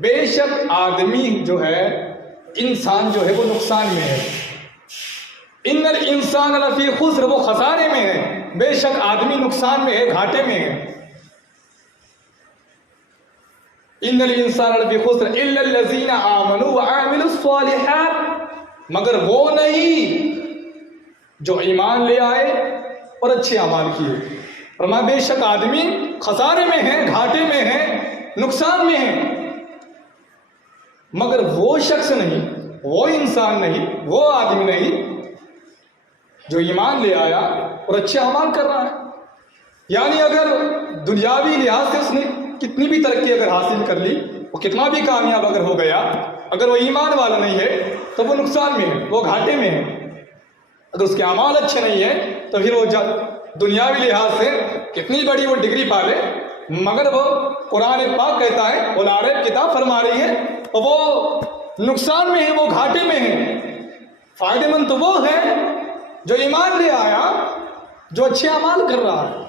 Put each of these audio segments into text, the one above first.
बेशक आदमी जो है, इंसान जो है वो नुकसान में है। इन्नल इंसान लफी खुस्र, वो खसारे में है। बेशक आदमी नुकसान में है, घाटे में है। इन्नल इंसान लफी खुस्र इल्लल लज़ीना आमनू व आमिलुस सालिहात, मगर वो नहीं जो ईमान ले आए और अच्छे अमाल किए। फरमाया बेशक आदमी खसारे में है, घाटे में है, नुकसान में है, मगर वो शख्स नहीं, वो इंसान नहीं, वो आदमी नहीं जो ईमान ले आया और अच्छे अमाल कर रहा है। यानी अगर दुनियावी लिहाज से उसने कितनी भी तरक्की अगर हासिल कर ली, वो कितना भी कामयाब अगर हो गया, अगर वो ईमान वाला नहीं है तो वो नुकसान में है, वो घाटे में है। अगर उसके अमाल अच्छे नहीं है तो फिर वो दुनियावी लिहाज से कितनी बड़ी वो डिग्री पाले, मगर वो कुरान पाक कहता है, वो नारे किताब फरमा रही है, वो नुकसान में है, वो घाटे में है। फायदेमंद तो वो है जो ईमान ले आया, जो अच्छे अमाल कर रहा है।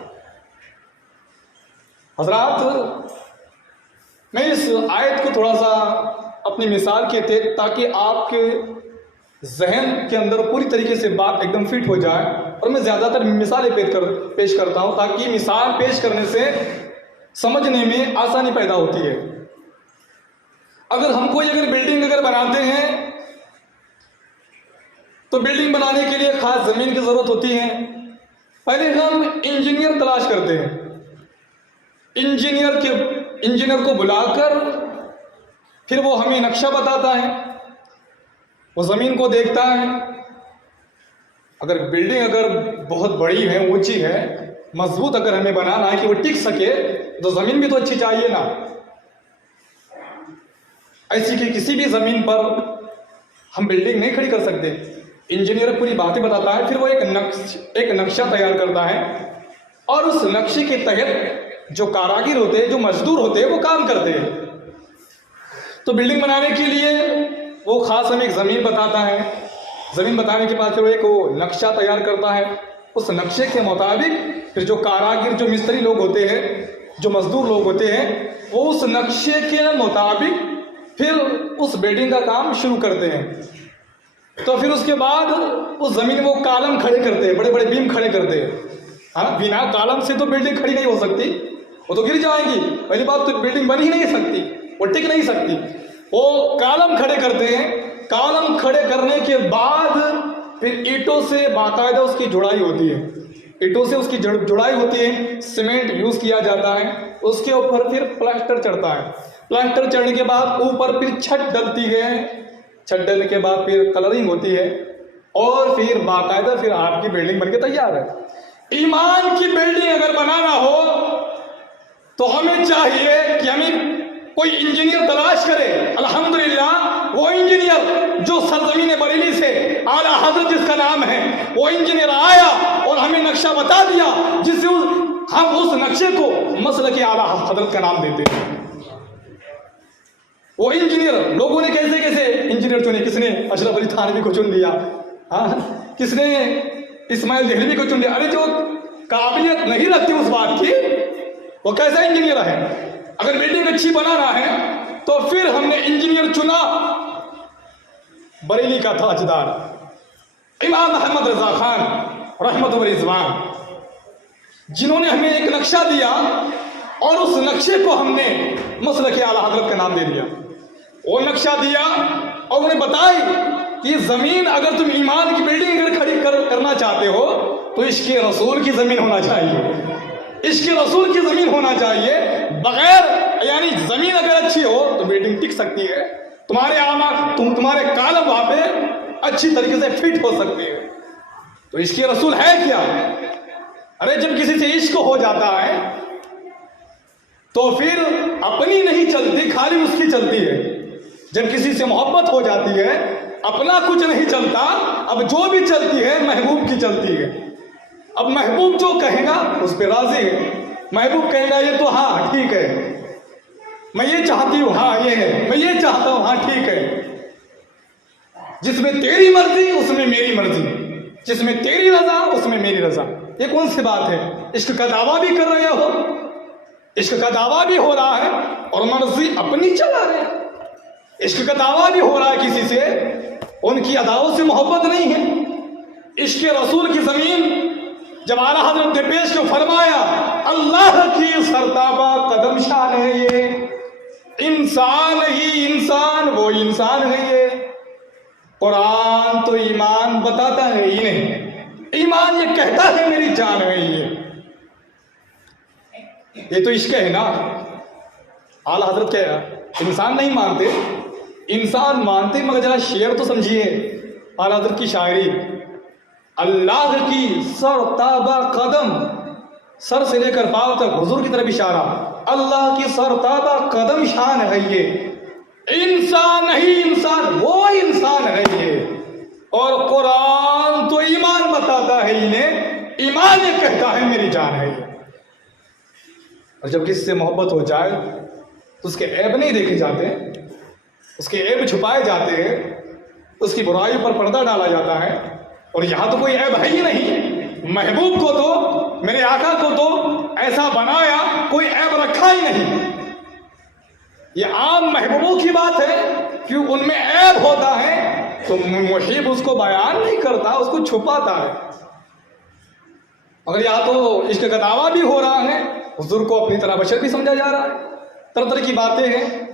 हजरात, मैं इस आयत को थोड़ा सा अपनी मिसाल के थे ताकि आपके जहन के अंदर पूरी तरीके से बात एकदम फिट हो जाए, और मैं ज़्यादातर मिसालें पेश करता हूँ ताकि मिसाल पेश करने से समझने में आसानी पैदा होती है। अगर हम कोई अगर बिल्डिंग अगर बनाते हैं तो बिल्डिंग बनाने के लिए खास ज़मीन की ज़रूरत होती है। पहले हम इंजीनियर तलाश करते हैं, इंजीनियर को बुलाकर फिर वो हमें नक्शा बताता है, वो ज़मीन को देखता है। अगर बिल्डिंग अगर बहुत बड़ी है, ऊंची है, मजबूत अगर हमें बनाना है कि वो टिक सके, तो ज़मीन भी तो अच्छी चाहिए ना। ऐसी कि किसी भी ज़मीन पर हम बिल्डिंग नहीं खड़ी कर सकते। इंजीनियर पूरी बातें बताता है, फिर वो एक नक्शा तैयार करता है, और उस नक्शे के तहत जो कारागिर होते हैं, जो मजदूर होते हैं, वो काम करते हैं। तो बिल्डिंग बनाने के लिए वो खास हमें एक ज़मीन बताता है। ज़मीन बताने के बाद फिर वो नक्शा तैयार करता है। उस नक्शे के मुताबिक फिर जो कारागिर, जो मिस्त्री लोग होते हैं, जो मजदूर लोग होते हैं, वो उस नक्शे के मुताबिक फिर उस बिल्डिंग का काम शुरू करते हैं। तो फिर उसके बाद उस ज़मीन वो कालम खड़े करते हैं, बड़े बड़े बीम खड़े करते हैं। हाँ, बिना कालम से तो बिल्डिंग खड़ी नहीं हो सकती, वो तो गिर जाएंगी। पहली बात तो बिल्डिंग बन ही नहीं सकती, वो टिक नहीं सकती। वो कालम खड़े करते हैं। कालम खड़े करने के बाद फिर ईंटों से बाकायदा उसकी जुड़ाई होती है, ईंटों से उसकी जुड़ाई होती है। सीमेंट यूज़ किया जाता है, उसके ऊपर फिर प्लास्टर चढ़ता है। प्लास्टर चढ़ने के बाद ऊपर फिर छत डलती है, छत डलने के बाद फिर कलरिंग होती है, और फिर बाकायदा फिर आपकी बिल्डिंग बनके तैयार है। ईमान की बिल्डिंग अगर बनाना हो तो हमें चाहिए कि हमें कोई इंजीनियर तलाश करे। अल्हम्दुलिल्लाह, वो इंजीनियर जो सरजमीन बरेली से आला हजरत जिसका नाम है, वो इंजीनियर आया और हमें नक्शा बता दिया, जिससे हम उस नक्शे को मसलक आला हजरत का नाम देते हैं। वो इंजीनियर, लोगों ने कैसे कैसे इंजीनियर चुने, किसने अशरफ अली थानवी को चुन लिया, हाँ, किसने इस्माइल देहलवी को चुन लिया। अरे जो काबिलियत नहीं रखती उस बात की, वो कैसा इंजीनियर है। अगर बिल्डिंग अच्छी बनाना है तो फिर हमने इंजीनियर चुना बरेली का ताजदार इमाम अहमद रजा खान रहमत व रिजवान, जिन्होंने हमें एक नक्शा दिया और उस नक्शे को हमने मसलक आला हजरत का नाम दे दिया। वो नक्शा दिया और उन्हें बताई कि ज़मीन अगर तुम ईमान की बिल्डिंग अगर खड़ी करना चाहते हो तो इसके रसूल की ज़मीन होना चाहिए, इसके रसूल की ज़मीन होना चाहिए। बगैर यानी ज़मीन अगर अच्छी हो तो बिल्डिंग टिक सकती है, तुम्हारे कालम वहाँ पे अच्छी तरीके से फिट हो सकती है। तो इसके रसूल है क्या? अरे जब किसी से इश्क हो जाता है तो फिर अपनी नहीं चलती, खाली उसकी चलती है। जब किसी से मोहब्बत हो जाती है, अपना कुछ नहीं चलता, अब जो भी चलती है महबूब की चलती है। अब महबूब जो कहेगा उस पर राजी है। महबूब कहेगा ये तो हाँ ठीक है, मैं ये चाहती हूँ, हाँ ये है, मैं ये चाहता हूँ, हाँ ठीक है। जिसमें तेरी मर्जी उसमें मेरी मर्जी, जिसमें तेरी रजा उसमें मेरी रजा। ये कौन सी बात है? इश्क का दावा भी कर रहे हो, इश्क का दावा भी हो रहा है और मर्जी अपनी चला रहे हैं। इश्क का दावा भी हो रहा है किसी से, उनकी अदाओं से मोहब्बत नहीं है। इश्क रसूल की ज़मीन जब आला हज़रत ने पेश को फरमाया, अल्लाह की सरताबा कदम शान है ये, इंसान ही इंसान वो इंसान है ये। कुरान तो ईमान बताता है ही नहीं, ईमान ये कहता है मेरी जान है ये तो इश्क है ना। आला हज़रत क्या इंसान नहीं मानते, इंसान मानते, मगर जरा शेर तो समझिए आला हज़रत की शायरी। अल्लाह की सरताबा कदम, सर से लेकर पांव तक हुजूर की तरफ इशारा, अल्लाह की सरताबा कदम शान है ये, इंसान नहीं इंसान वो इंसान है ये। और कुरान तो ईमान बताता है इन्हें, ईमान ये कहता है मेरी जान है ये। और जब किसी से मोहब्बत हो जाए तो उसके ऐब नहीं देखे जाते, उसके ऐब छुपाए जाते हैं, उसकी बुराई पर पर्दा डाला जाता है। और यहाँ तो कोई ऐब है ही नहीं, महबूब को तो, मेरे आका को तो ऐसा बनाया, कोई ऐब रखा ही नहीं। ये आम महबूबों की बात है कि उनमें ऐब होता है तो मुहीब उसको बयान नहीं करता, उसको छुपाता है। मगर यहाँ तो इश्क का दावा भी हो रहा है, हुजूर को अपनी तरह बशर भी समझा जा रहा है, तरह तरह की बातें हैं।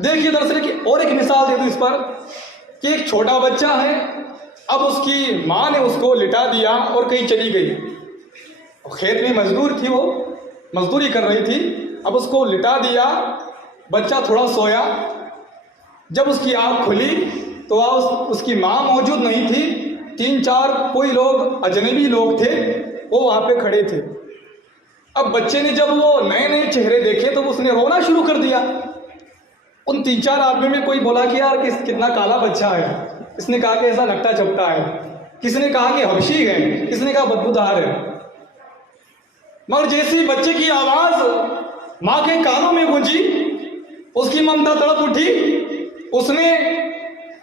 देखिए दरअसल की और एक मिसाल दे दूं इस पर कि एक छोटा बच्चा है, अब उसकी माँ ने उसको लिटा दिया और कहीं चली गई। खेत में मजदूर थी, वो मजदूरी कर रही थी, अब उसको लिटा दिया, बच्चा थोड़ा सोया। जब उसकी आँख खुली तो उसकी माँ मौजूद नहीं थी, 3-4 कोई लोग अजनबी लोग थे वो वहाँ पे खड़े थे। अब बच्चे ने जब वो नए नए चेहरे देखे तो उसने रोना शुरू कर दिया। उन 3-4 आदमी में कोई बोला कि यार कितना काला बच्चा है, इसने कहा कि ऐसा लट्टा चपटा है, किसने कहा कि हबशी है, किसने कहा बदबूदार है। मगर जैसी बच्चे की आवाज माँ के कानों में गूंजी, उसकी ममता तड़प उठी, उसने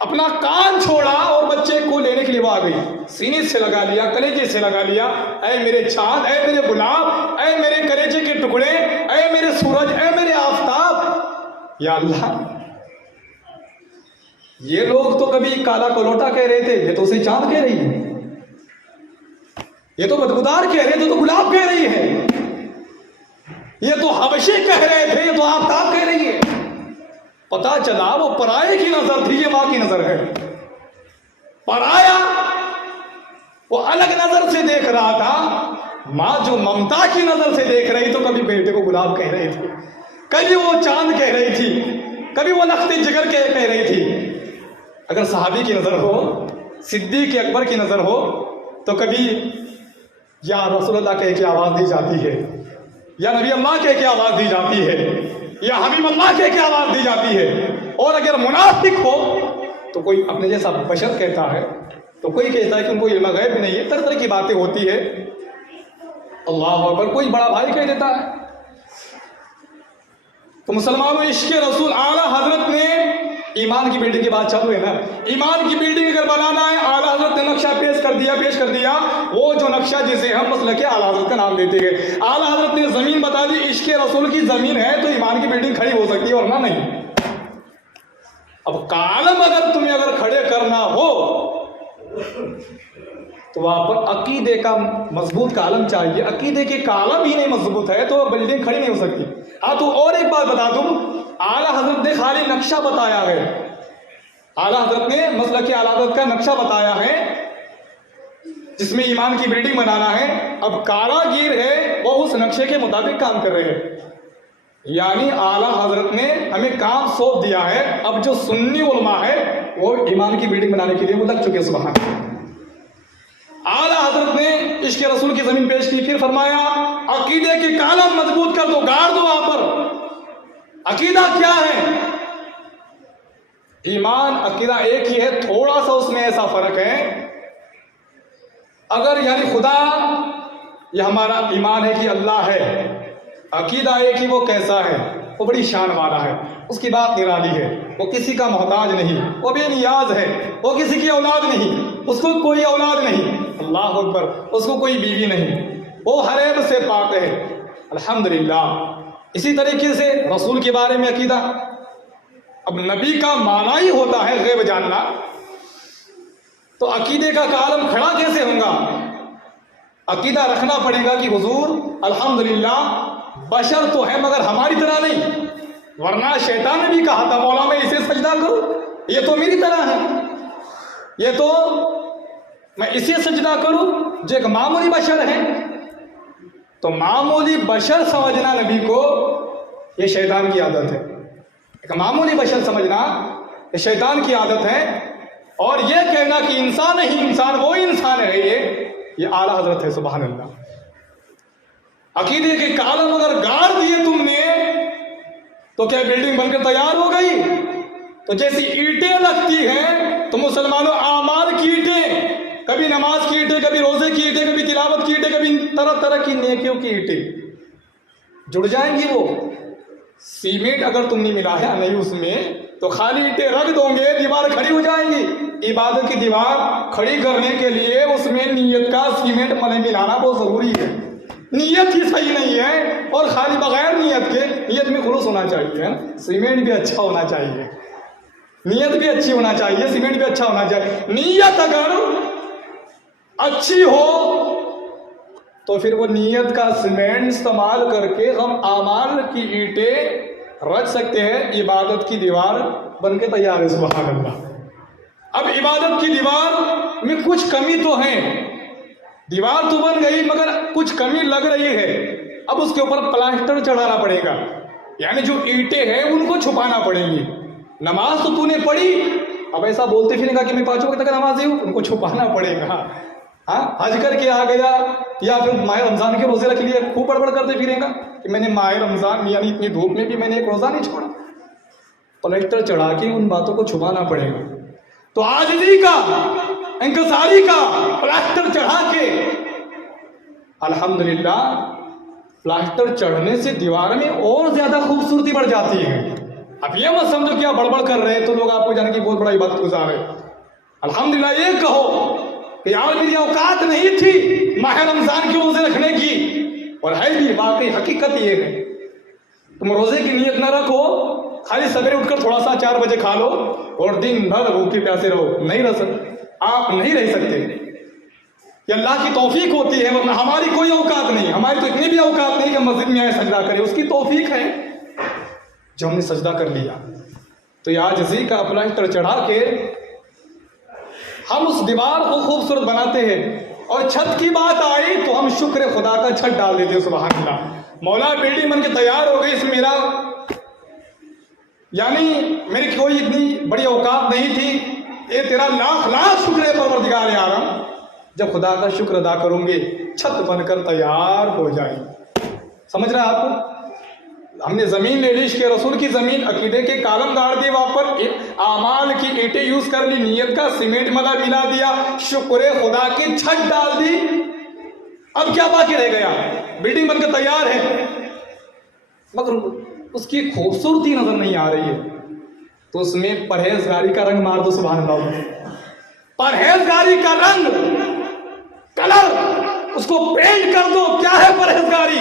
अपना कान छोड़ा और बच्चे को लेने के लिए वो आ गई, सीने से लगा लिया, कलेजे से लगा लिया। ऐ मेरे चांद, ऐ मेरे गुलाब, ऐ मेरे कलेजे के टुकड़े, ऐ मेरे सूरज, ऐ मेरे आफताब, या अल्लाह। ये लोग तो कभी काला कलोटा कह रहे थे, ये तो उसे चांद कह रही है। ये तो बदबूदार कह रहे थे, तो गुलाब कह रही है। ये तो हबशी कह रहे थे, ये तो आफताब कह रही है। पता चला वो पराये की नजर थी, ये माँ की नजर है। पराया वो अलग नजर से देख रहा था, माँ जो ममता की नजर से देख रही, तो कभी बेटे को गुलाब कह रही थी, कभी वो चांद कह रही थी, कभी वो लख्ते जिगर कह रही थी। अगर सहाबी की नजर हो, सिद्दीक अकबर की नजर हो, तो कभी या रसूलुल्लाह कह के आवाज दी जाती है, या नबी अल्लाह कह के आवाज दी जाती है, या हबीब अल्लाह कह के आवाज दी जाती है। और अगर मुनाफिक हो तो कोई अपने जैसा बशर कहता है, तो कोई कहता है कि उनको इल्म गैब भी नहीं है। तरह तरह की बातें होती है। अल्लाह अकबर, कोई बड़ा भाई कह देता है। तो मुसलमानों, इश्क रसूल, आला हजरत ने ईमान की बिल्डिंग की बात चालू है ना, ईमान की बिल्डिंग अगर बनाना है, आला हजरत ने नक्शा पेश कर दिया। वो जो नक्शा जिसे हम मसलके आला हजरत का नाम देते हैं, आला हजरत ने जमीन बता दी, इश्क रसूल की जमीन है तो ईमान की बिल्डिंग खड़ी हो सकती है, वरना नहीं। अब कालम अगर तुम्हें खड़े करना हो तो वहां पर अकीदे का मजबूत कालम चाहिए। अकीदे के कालम ही नहीं मजबूत है तो बिल्डिंग खड़ी नहीं हो सकती। हाँ, तो और एक बात बता दूं, आला हजरत ने खाली नक्शा बताया है, आला हजरत ने मसलक आला हजरत का नक्शा बताया है जिसमें ईमान की बिल्डिंग बनाना है। अब कारागीर है वो उस नक्शे के मुताबिक काम कर रहे हैं, यानी आला हजरत ने हमें काम सौंप दिया है। अब जो सुन्नी उलमा है वो ईमान की बिल्डिंग बनाने के लिए वो लग चुके। सुभान आला हजरत ने इश्क रसूल की जमीन पेश की, फिर फरमाया अकीदे के कालम मजबूत कर दो, गाड़ दो वहां पर। अकीदा क्या है? ईमान अकीदा एक ही है, थोड़ा सा उसमें ऐसा फर्क है। अगर यानी खुदा, यह हमारा ईमान है कि अल्लाह है, अकीदा एक ही, वो कैसा है? वो बड़ी शान वाला है, उसकी बात निराली है, वो किसी का मोहताज नहीं, वो बेनियाज है, वो किसी की औलाद नहीं, उसको कोई औलाद नहीं, अल्लाह अकबर, उसको कोई बीवी नहीं, वो हर ऐब से पाक है, अल्हम्दुलिल्लाह। इसी तरीके से रसूल के बारे में अकीदा, अब नबी का माना ही होता है गैब जानना, तो अकीदे का कालम खड़ा कैसे होगा? अकीदा रखना पड़ेगा कि हुजूर अल्हम्दुलिल्लाह बशर तो है मगर हमारी तरह नहीं, वरना शैतान ने भी कहा था मौला मैं इसे सजदा करूं, ये तो मेरी तरह है, ये तो मैं इसे सजदा करूं जो एक मामूली बशर है। तो मामूली बशर समझना नबी को ये शैतान की आदत है, एक मामूली बशर समझना ये शैतान की आदत है। और ये कहना कि इंसान नहीं इंसान वो इंसान है, ये आला हजरत है। सुभान अल्लाह। अकीदे के कालम अगर गाड़ दिए तुमने तो क्या बिल्डिंग बनकर तैयार हो गई? तो जैसी ईंटें लगती हैं तो मुसलमानों आमाल की ईंटें, कभी नमाज की ईंटें, कभी रोजे की ईंटें, कभी तिलावत की ईंटें, कभी तरह तरह की नेकियों की ईंटें जुड़ जाएंगी। वो सीमेंट अगर तुमने मिला है नहीं उसमें तो खाली ईंटें रख दोगे, दीवार खड़ी हो जाएंगी। इबादत की दीवार खड़ी करने के लिए उसमें नीयत का सीमेंट मने मिलाना बहुत जरूरी है। नीयत ही सही नहीं है और खाली बगैर नीयत के, नीयत में खुलूस होना चाहिए, सीमेंट भी अच्छा होना चाहिए, नीयत भी अच्छी होना चाहिए, सीमेंट भी अच्छा होना चाहिए। नीयत अगर अच्छी हो तो फिर वो नीयत का सीमेंट इस्तेमाल करके हम आमाल की ईंटें रख सकते हैं, इबादत की दीवार बन के तैयार है। सुभान अल्लाह। अब इबादत की दीवार में कुछ कमी तो है, दीवार तो बन गई मगर कुछ कमी लग रही है। अब उसके ऊपर प्लास्टर चढ़ाना पड़ेगा, यानी जो ईंटें हैं उनको छुपाना पड़ेंगी। नमाज तो तूने पढ़ी, अब ऐसा बोलते फिरेगा कि मैं 5 वक्त तक नमाजी हूँ, उनको छुपाना पड़ेगा। हाँ, हज करके आ गया या फिर माह रमजान के रोजे रख लिए, खूब बड़बड़ करते फिरेगा कि मैंने माह रमजान यानी इतनी धूप में भी मैंने एक रोजा नहीं छोड़ा। प्लास्टर चढ़ा के उन बातों को छुपाना पड़ेगा। तो आजिज़ी का, इंकिसारी का प्लास्टर चढ़ा के, अल्हम्दुलिल्लाह प्लास्टर चढ़ने से दीवार में और ज्यादा खूबसूरती बढ़ जाती है। अब ये मत समझो कि आप बड़बड़ कर रहे हैं तो लोग आपको जाने की बहुत बड़ा इबादत गुजार है। अल्हम्दुलिल्लाह ये कहो कि यार मेरी औकात नहीं थी माह रमजान के रोजे रखने की, और है भी वाकई हकीकत ये है। तुम रोजे की नीयत न रखो, खाली सवेरे उठकर थोड़ा सा 4 बजे खा लो और दिन भर भूखे प्यासे रहो, नहीं रह सकते, आप नहीं रह सकते। ये अल्लाह की तौफीक होती है, वरना हमारी कोई औकात नहीं, हमारी तो इतनी भी औकात नहीं कि मस्जिद में आए सजदा करें, उसकी तौफीक है जो हमने सजदा कर लिया। तो या आजिज़ी का प्लास्टर चढ़ा के हम उस दीवार को खूबसूरत बनाते हैं। और छत की बात आई तो हम शुक्र खुदा का छत डाल देते हैं। सुभान अल्लाह। मौला बिल्डिंग बन के तैयार हो गई, इसमें मेरा यानी मेरी कोई इतनी बड़ी औकात नहीं थी, ये तेरा लाख लाख शुक्र है परवरदिगार आलम। जब खुदा का शुक्र अदा करूंगे छत बनकर तैयार हो जाएगी। समझ रहा है आपको? हमने जमीन ले ली, इश्क़ रसूल की जमीन, अकीदे के कालम गाड़ दिए, वहां पर आमाल की ईंटें यूज कर ली, नियत का सीमेंट मिला दिया, शुक्र खुदा की छत डाल दी। अब क्या बाकी रह गया? बिल्डिंग बनकर तैयार है मगर उसकी खूबसूरती नजर नहीं आ रही है, तो उसमें परहेजगारी का रंग मार दो। सुभान अल्लाह। परहेजगारी का रंग, कलर, उसको पेंट कर दो। क्या है परहेजगारी?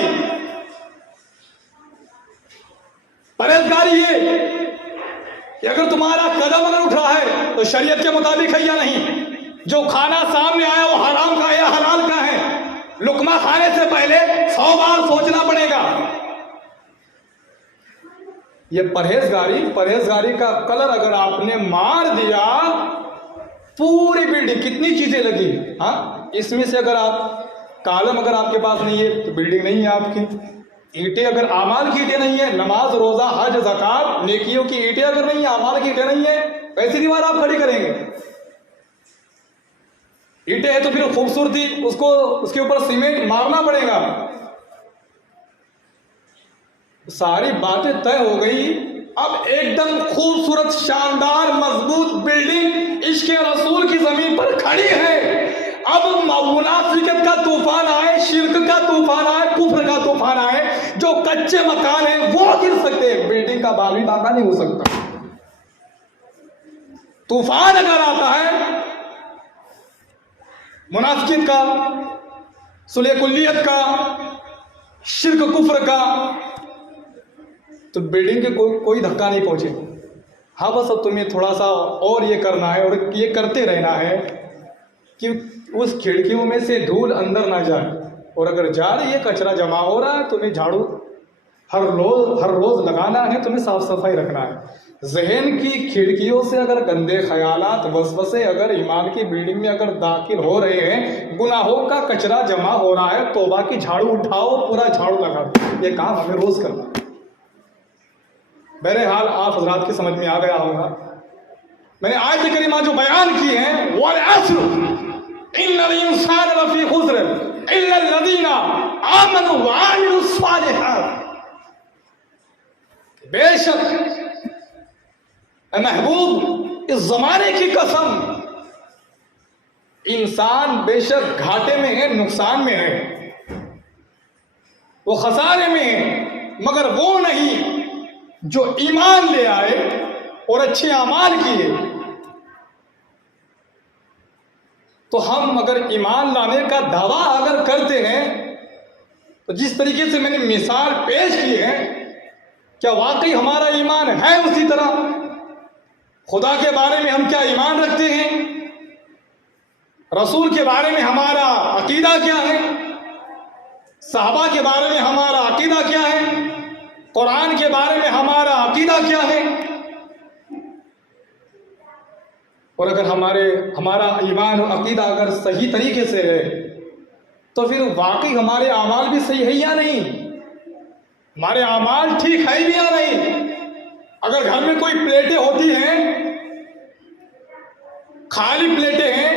परहेजगारी ये कि अगर तुम्हारा कदम अगर उठ रहा है तो शरीयत के मुताबिक है या नहीं, जो खाना सामने आया वो हराम का है या हलाल का है, लुकमा खाने से पहले 100 बार सोचना पड़ेगा। ये परहेजगारी का कलर अगर आपने मार दिया, पूरी बिल्डिंग कितनी चीजें लगी, हाँ, इसमें से अगर आप कालम अगर आपके पास नहीं है तो बिल्डिंग नहीं है आपकी। ईंटें अगर आमाल की ईंटें नहीं है, नमाज रोजा हज ज़कात नेकियों की ईंटें अगर नहीं है, आमाल की ईंटें नहीं है, कैसी दीवार आप खड़ी करेंगे? ईंटें है तो फिर खूबसूरती, उसको उसके ऊपर सीमेंट मारना पड़ेगा। सारी बातें तय हो गई। अब एकदम खूबसूरत शानदार मजबूत बिल्डिंग इश्क़ रसूल की जमीन पर खड़ी है। अब मुनाफिकत का तूफान आए, शिर्क का तूफान आए, कुफ्र का तूफान आए, जो कच्चे मकान है वो गिर सकते हैं, बिल्डिंग का बागी ताका नहीं हो सकता। तूफान अगर आता है मुनाफिकत का, सुलह कुल्लियत का, शिर्क कुफ्र का, तो बिल्डिंग के कोई धक्का नहीं पहुंचे। हाँ बस अब तुम्हें थोड़ा सा और ये करना है और ये करते रहना है कि उस खिड़कियों में से धूल अंदर ना जाए, और अगर जा रही है कचरा जमा हो रहा है तुम्हें झाड़ू हर रोज़ लगाना है, तुम्हें साफ सफाई रखना है। जहन की खिड़कियों से अगर गंदे ख्यालात वसवसे अगर ईमान की बिल्डिंग में अगर दाखिल हो रहे हैं, गुनाहों का कचरा जमा हो रहा है, तौबा की झाड़ू उठाओ, पूरा झाड़ू लगा दो। ये काम हमें रोज करना है। बहरहाल आप हजरात की समझ में आ गया होगा। मैंने आयत करीमा जो बयान की है, वल अस्र इन्नल इंसान लफी खुस्र इल्ला लजीना आमनु व अमिलुस सालिहात। बेशक महबूब इस जमाने की कसम, इंसान बेशक घाटे में है, नुकसान में है, वो खसारे में है, मगर वो नहीं जो ईमान ले आए और अच्छे अमाल किए। तो हम अगर ईमान लाने का दावा अगर करते हैं तो जिस तरीके से मैंने मिसाल पेश की है, क्या वाकई हमारा ईमान है उसी तरह? खुदा के बारे में हम क्या ईमान रखते हैं? रसूल के बारे में हमारा अकीदा क्या है? सहाबा के बारे में हमारा अकीदा क्या है? कुरान के बारे में हमारा अकीदा क्या है? और अगर हमारा ईमान और अकीदा अगर सही तरीके से है तो फिर वाकई हमारे अमाल भी सही है या नहीं? हमारे अमाल ठीक है भी या नहीं? अगर घर में कोई प्लेटें होती हैं, खाली प्लेटें हैं,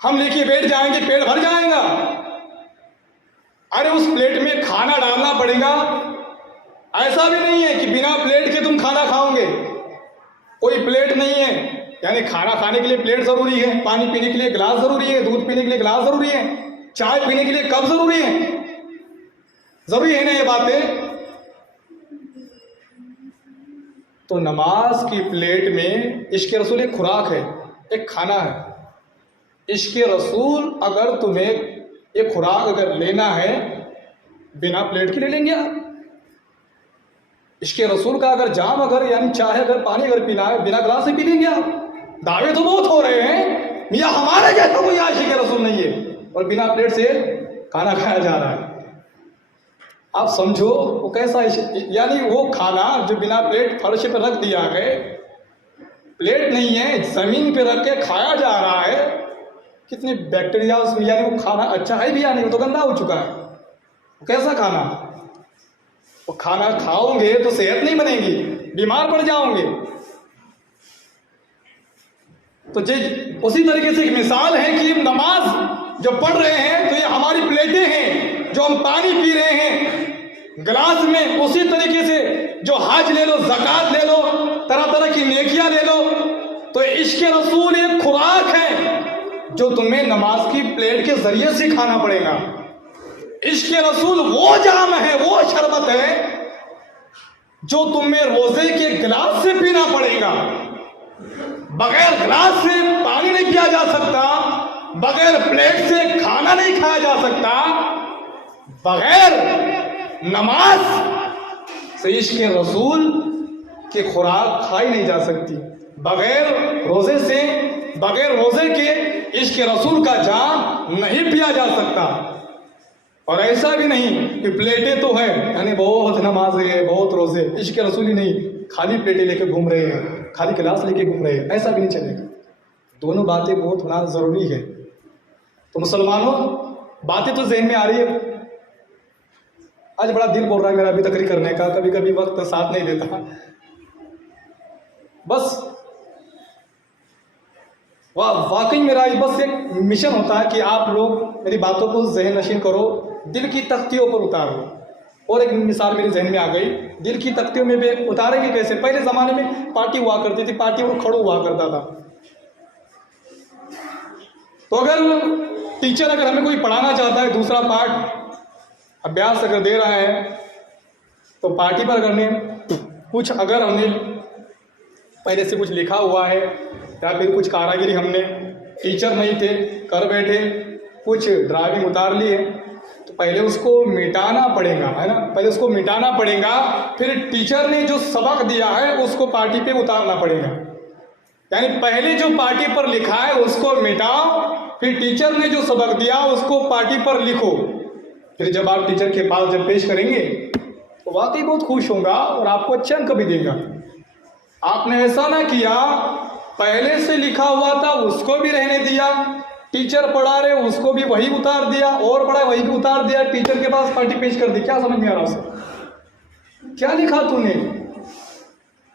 हम लेके बैठ जाएंगे, पेट भर जाएगा? अरे उस प्लेट में खाना डालना पड़ेगा। ऐसा भी नहीं है कि बिना प्लेट के तुम खाना खाओगे। कोई प्लेट नहीं है, यानी खाना खाने के लिए प्लेट जरूरी है, पानी पीने के लिए गिलास जरूरी है, दूध पीने के लिए गिलास जरूरी है, चाय पीने के लिए कप जरूरी है। जरूरी है ना ये बातें? तो नमाज की प्लेट में इश्क रसूल एक खुराक है, एक खाना है। इश्क रसूल अगर तुम्हें एक खुराक अगर लेना है, बिना प्लेट के ले लेंगे आप। इश्क रसूल का अगर जाम अगर यानी चाहे अगर पानी अगर पीना है, बिना गिलास से पी लेंगे आप। दावे तो बहुत हो रहे हैं मियाँ हमारे जैसा कोई इश्क रसूल नहीं है, और बिना प्लेट से खाना खाया जा रहा है। आप समझो वो कैसा, यानी वो खाना जो बिना प्लेट फर्श पे रख दिया है, प्लेट नहीं है, जमीन पे रख के खाया जा रहा है, कितने बैक्टीरिया उसमें, यानी वो खाना अच्छा है भी या नहीं? वो तो गंदा हो चुका है। वो कैसा खाना? वो खाना खाओगे तो सेहत नहीं बनेगी, बीमार पड़ जाओगे। तो उसी तरीके से एक मिसाल है कि नमाज जो पढ़ रहे हैं तो ये हमारी प्लेटें हैं, जो हम पानी पी रहे हैं गिलास में। उसी तरीके से जो हज ले लो, ज़कात ले लो, तरह तरह की नेकियां ले लो, तो इश्क रसूल एक खुराक है जो तुम्हें नमाज की प्लेट के जरिए से खाना पड़ेगा। इश्क रसूल वो जाम है, वो शरबत है जो तुम्हें रोजे के गिलास से पीना पड़ेगा। बगैर गिलास से पानी नहीं पिया जा सकता, बगैर प्लेट से खाना नहीं खाया जा सकता, बगैर नमाज से इश्क रसूल की खुराक खाई नहीं जा सकती, बगैर रोजे के इश्क रसूल का जाम नहीं पिया जा सकता। और ऐसा भी नहीं कि प्लेटें तो है, यानी बहुत नमाज है, बहुत रोजे, इश्क रसूल ही नहीं, खाली प्लेटें लेके घूम रहे हैं, खाली गिलास लेके घूम रहे हैं, ऐसा भी नहीं चलेगा। दोनों बातें बहुत होना जरूरी है। तो मुसलमानों, बातें तो जहन में आ रही है। आज बड़ा दिल बोल रहा है मेरा अभी तकरीर करने का, कभी कभी वक्त साथ नहीं देता। बस वाकई मेरा बस एक मिशन होता है कि आप लोग मेरी बातों को जहन नशीन करो, दिल की तख्तियों पर उतारो। और एक मिसाल मेरे जहन में आ गई, दिल की तख्तियों में भी उतारेंगे कैसे? पहले ज़माने में पार्टी हुआ करती थी, पार्टी और खड़ू हुआ करता था। तो अगर टीचर अगर हमें कोई पढ़ाना चाहता है, दूसरा पार्ट अभ्यास अगर दे रहा है, तो पार्टी पर अगर हमने पहले से कुछ लिखा हुआ है या फिर कुछ कारागिरी हमने, टीचर नहीं थे, कर बैठे, कुछ ड्राइविंग उतार ली है, तो पहले उसको मिटाना पड़ेगा, है ना, पहले उसको मिटाना पड़ेगा, फिर टीचर ने जो सबक दिया है उसको पार्टी पे उतारना पड़ेगा। यानी पहले जो पार्टी पर लिखा है उसको मिटाओ, फिर टीचर ने जो सबक दिया उसको पार्टी पर लिखो। फिर जब आप टीचर के पास जब पेश करेंगे तो वाकई बहुत खुश होगा और आपको अच्छे अंक भी देगा। आपने ऐसा ना किया, पहले से लिखा हुआ था उसको भी रहने दिया, टीचर पढ़ा रहे उसको भी वही उतार दिया, और पढ़ा वही भी उतार दिया, टीचर के पास पार्टी पेश कर दी। क्या समझ में आ रहा उसे? क्या लिखा तूने?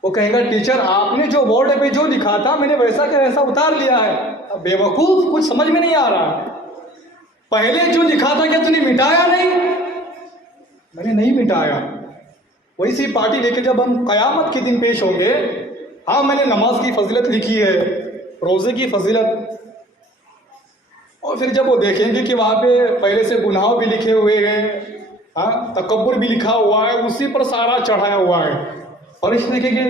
वो कहेगा टीचर आपने जो बोर्ड पे जो लिखा था मैंने वैसा का वैसा उतार लिया है। अब बेवकूफ, कुछ समझ में नहीं आ रहा। पहले जो लिखा था क्या तूने मिटाया नहीं? मैंने नहीं मिटाया। वैसी पार्टी लेके जब हम कयामत के दिन पेश होंगे, हाँ मैंने नमाज की फजीलत लिखी है, रोजे की फजीलत, और फिर जब वो देखेंगे कि वहाँ पे पहले से गुनाह भी लिखे हुए हैं, हाँ तकब्बुर भी लिखा हुआ है, उसी पर सारा चढ़ाया हुआ है, और इस देखेंगे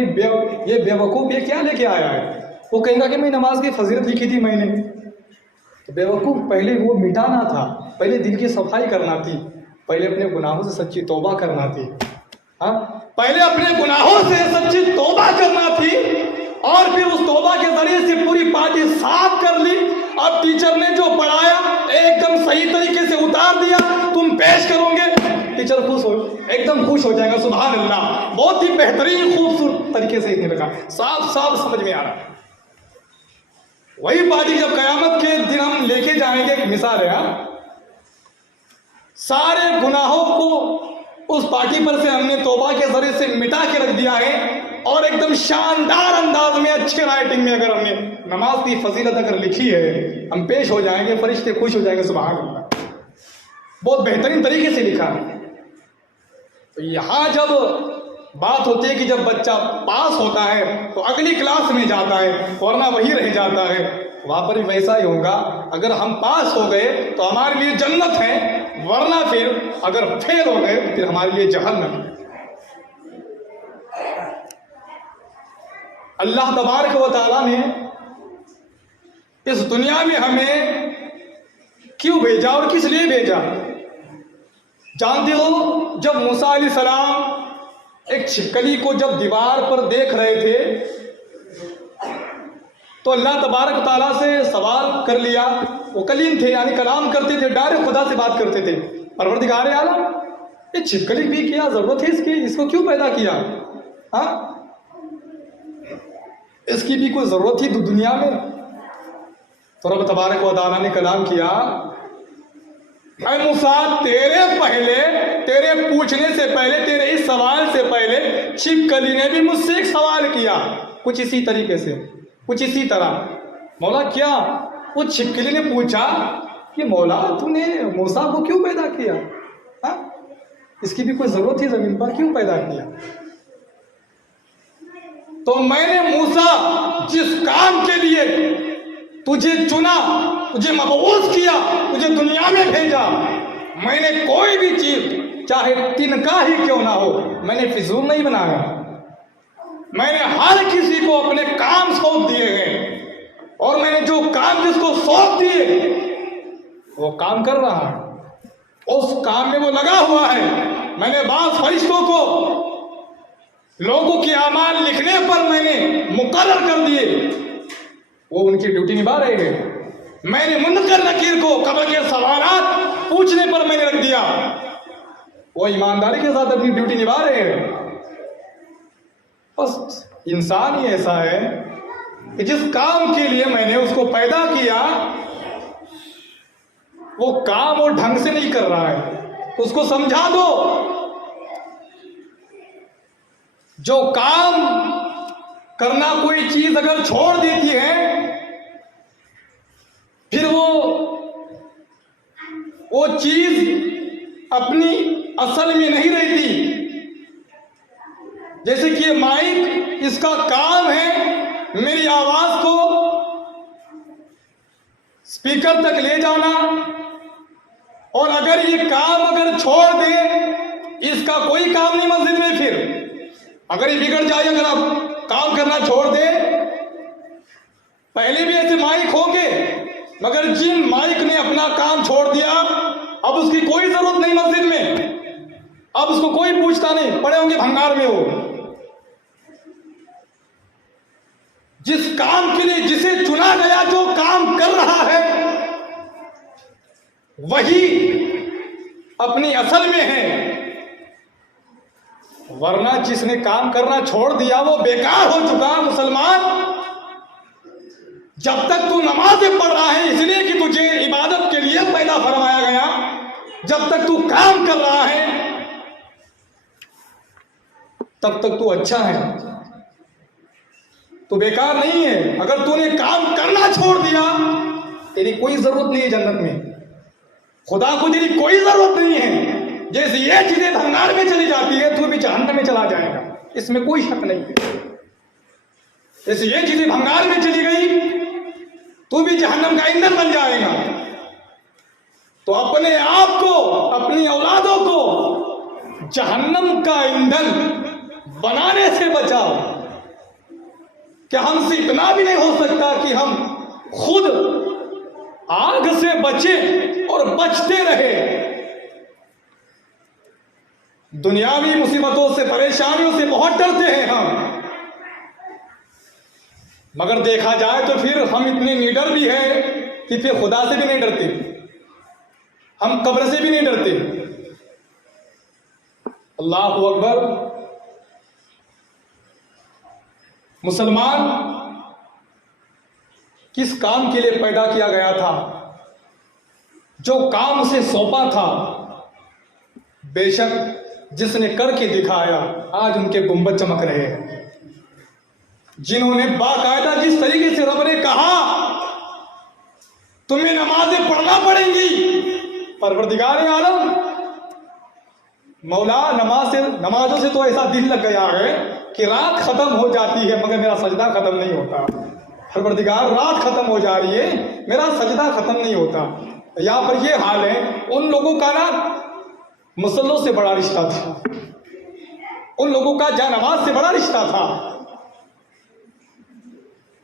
ये बेवकूफ़ ये क्या लेके आया है। वो कहेगा कि मैं नमाज की फजीलत लिखी थी मैंने। तो बेवकूफ़, पहले वो मिटाना था, पहले दिल की सफाई करना थी, पहले अपने गुनाहों से सच्ची तौबा करना थी। हाँ, पहले अपने गुनाहों से सच्ची तौबा करना थी, और फिर उस तौबा के जरिए से पूरी पार्टी साफ कर ली। अब टीचर ने जो पढ़ाया एकदम सही तरीके से उतार दिया, तुम पेश करोगे, टीचर खुश हो, एकदम खुश हो जाएगा। सुभान अल्लाह, बहुत ही बेहतरीन खूबसूरत तरीके से इसने लिखा, साफ साफ समझ में आ रहा है। वही पार्टी जब कयामत के दिन हम लेके जाएंगे, एक मिसाल है, सारे गुनाहों को उस पार्टी पर से हमने तौबा के जरिए से मिटा के रख दिया है, और एकदम शानदार अंदाज में अच्छे राइटिंग में अगर हमने नमाज की फजीलत अगर लिखी है, हम पेश हो जाएंगे, फरिश्ते खुश हो जाएंगे। सुभान अल्लाह, बहुत बेहतरीन तरीके से लिखा है। तो यहाँ जब बात होती है कि जब बच्चा पास होता है तो अगली क्लास में जाता है, वरना वही रह जाता है, वहाँ पर भी वैसा ही होगा। अगर हम पास हो गए तो हमारे लिए जन्नत है, वरना फिर अगर फेल हो गए तो फिर हमारे लिए जहन्नम है। अल्लाह तबारक व तआला ने इस दुनिया में हमें क्यों भेजा और किस लिए भेजा? जानते हो, जब मूसा अलैहिस्सलाम एक छिपकली को जब दीवार पर देख रहे थे तो अल्लाह तबारक व तआला से सवाल कर लिया। वो कलीम थे, यानी कलाम करते थे, डायरेक्ट खुदा से बात करते थे। परवरदिगार आलम, ये छिपकली भी क्या जरूरत है इसकी, इसको क्यों पैदा किया? हाँ, इसकी भी कोई ज़रूरत थी दुनिया में? तो रब तबारक व तआला ने कलाम किया, ऐ मूसा, तेरे पूछने से पहले, तेरे इस सवाल से पहले छिपकली ने भी मुझसे एक सवाल किया, कुछ इसी तरीके से, कुछ इसी तरह। मौला क्या? वो छिपकली ने पूछा कि मौला तूने मूसा को क्यों पैदा किया? हाँ, इसकी भी कोई ज़रूरत थी ज़मीन पर, क्यों पैदा किया? तो मैंने मूसा जिस काम के लिए तुझे चुना, तुझे मबऊस किया, तुझे दुनिया में भेजा, मैंने कोई भी चीज चाहे तिनका ही क्यों ना हो, मैंने फिजूल नहीं बनाया। मैंने हर किसी को अपने काम सौंप दिए हैं, और मैंने जो काम जिसको सौंप दिए वो काम कर रहा है, उस काम में वो लगा हुआ है। मैंने बाज़ फरिश्तों को लोगों के अमाल लिखने पर मैंने मुकर्रर कर दिए, वो उनकी ड्यूटी निभा रहे हैं। मैंने मुनकर नकीर को कब्र के सवालात पूछने पर मैंने रख दिया, वो ईमानदारी के साथ अपनी ड्यूटी निभा रहे हैं। बस इंसान ही ऐसा है कि जिस काम के लिए मैंने उसको पैदा किया वो काम वो ढंग से नहीं कर रहा है, उसको समझा दो। जो काम करना कोई चीज अगर छोड़ देती है, फिर वो चीज अपनी असल में नहीं रहती। जैसे कि ये माइक, इसका काम है मेरी आवाज को स्पीकर तक ले जाना, और अगर ये काम अगर छोड़ दे, इसका कोई काम नहीं मस्जिद में। फिर अगर ये बिगड़ जाए, अगर आप काम करना छोड़ दे, पहले भी ऐसे माइक होंगे, मगर जिन माइक ने अपना काम छोड़ दिया, अब अब उसकी कोई जरूरत नहीं मस्जिद में, अब उसको कोई पूछता नहीं, पड़े होंगे भंगार में वो। जिस काम के लिए जिसे चुना गया, जो काम कर रहा है, वही अपनी असल में है, वरना जिसने काम करना छोड़ दिया वो बेकार हो चुका। मुसलमान, जब तक तू नमाज़ें पढ़ रहा है इसलिए कि तुझे इबादत के लिए पैदा फरमाया गया, जब तक तू काम कर रहा है तब तक तू अच्छा है, तू बेकार नहीं है। अगर तूने काम करना छोड़ दिया, तेरी कोई जरूरत नहीं है जन्नत में, खुदा को तेरी कोई जरूरत नहीं है। जैसे ये चीजें भंगार में चली जाती है, तू भी जहन्नम में चला जाएगा, इसमें कोई शक नहीं है। जैसे ये चीजें भंगार में चली गई, तू भी जहन्नम का ईंधन बन जाएगा। तो अपने आप को, अपनी औलादों को जहन्नम का ईंधन बनाने से बचाओ। क्या हमसे इतना भी नहीं हो सकता कि हम खुद आग से बचे और बचते रहे? दुनियावी मुसीबतों से, परेशानियों से बहुत डरते हैं हम, मगर देखा जाए तो फिर हम इतने निडर भी हैं कि फिर खुदा से भी नहीं डरते, हम कब्र से भी नहीं डरते। अल्लाह अकबर। मुसलमान किस काम के लिए पैदा किया गया था? जो काम उसे सौंपा था, बेशक जिसने करके दिखाया, आज उनके गुंबद चमक रहे हैं। जिन्होंने बाकायदा, जिस तरीके से रब ने कहा तुम्हें नमाजें पढ़ना पड़ेंगी, परवरदिगार आलम मौला नमाजों से तो ऐसा दिल लग गया है कि रात खत्म हो जाती है मगर मेरा सजदा खत्म नहीं होता। परवरदिगार, रात खत्म हो जा रही है, मेरा सजदा खत्म नहीं होता। यहाँ पर ये हाल है। उन लोगों का ना मुसल्लों से बड़ा रिश्ता था, उन लोगों का जानमाज से बड़ा रिश्ता था,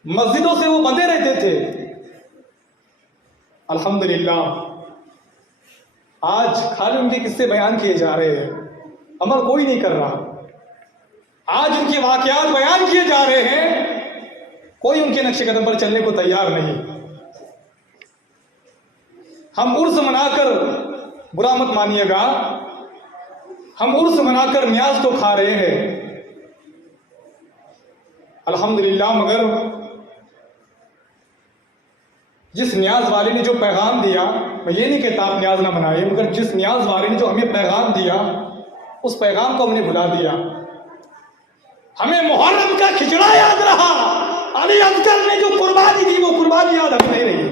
मस्जिदों से वो बंधे रहते थे। अल्हम्दुलिल्लाह आज खाली उनके किस्से बयान किए जा रहे हैं, अमल कोई नहीं कर रहा। आज उनके वाकयात बयान किए जा रहे हैं, कोई उनके नक्शे कदम पर चलने को तैयार नहीं। हम उर्स मनाकर, बुरा मत मानिएगा, हम उर्स मनाकर न्याज तो खा रहे हैं अल्हम्दुलिल्लाह, मगर जिस न्याज वाले ने जो पैगाम दिया, मैं ये नहीं कहता आप न्याज ना बनाए, मगर जिस न्याज वाले ने जो हमें पैगाम दिया, उस पैगाम को हमने भुला दिया। हमें मुहर्रम का खिचड़ा याद रहा, अली असगर ने जो कुर्बानी दी वो कुर्बानी याद हमें नहीं रही।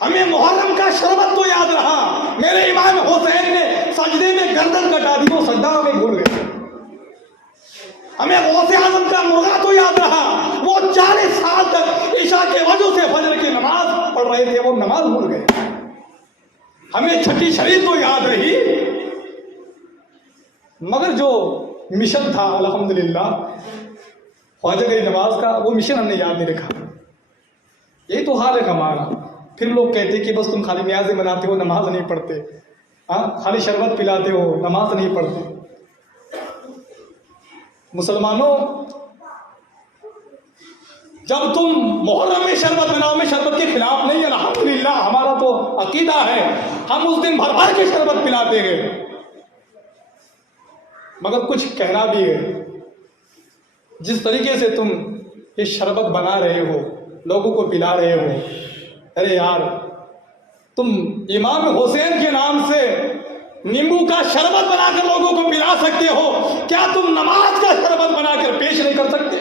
हमें मुहर्रम का शरबत तो याद रहा, मेरे इमाम हुसैन ने सजदे में गर्दन कटा दी, वो सजदा हमें भूल गए। हमें गौसे आजम का मुर्गा तो याद रहा, वो 40 साल तक ईशा के वजह से फजर की नमाज पढ़ रहे थे, वो नमाज भूल गए। हमें छठी शरीफ तो याद रही, मगर जो मिशन था अल्हम्दुलिल्लाह ख्वाजा की नमाज का, वो मिशन हमने याद नहीं रखा। यही तो हाल है हमारा। फिर लोग कहते कि बस तुम खाली न्याज़ें मनाते हो, नमाज नहीं पढ़ते, हाँ खाली शरबत पिलाते हो, नमाज नहीं पढ़ते। मुसलमानों, जब तुम मुहर्रम में शरबत बनाओ, में शरबत के खिलाफ नहीं है, अल्हम्दुलिल्लाह हमारा तो अकीदा है, हम उस दिन भर भर के शरबत पिलाते हैं। मगर कुछ कहना भी है, जिस तरीके से तुम ये शरबत बना रहे हो, लोगों को पिला रहे हो, अरे यार तुम इमाम हुसैन के नाम से नींबू का शरबत बनाकर लोगों को पिला सकते हो, क्या तुम नमाज का शरबत बनाकर पेश नहीं कर सकते?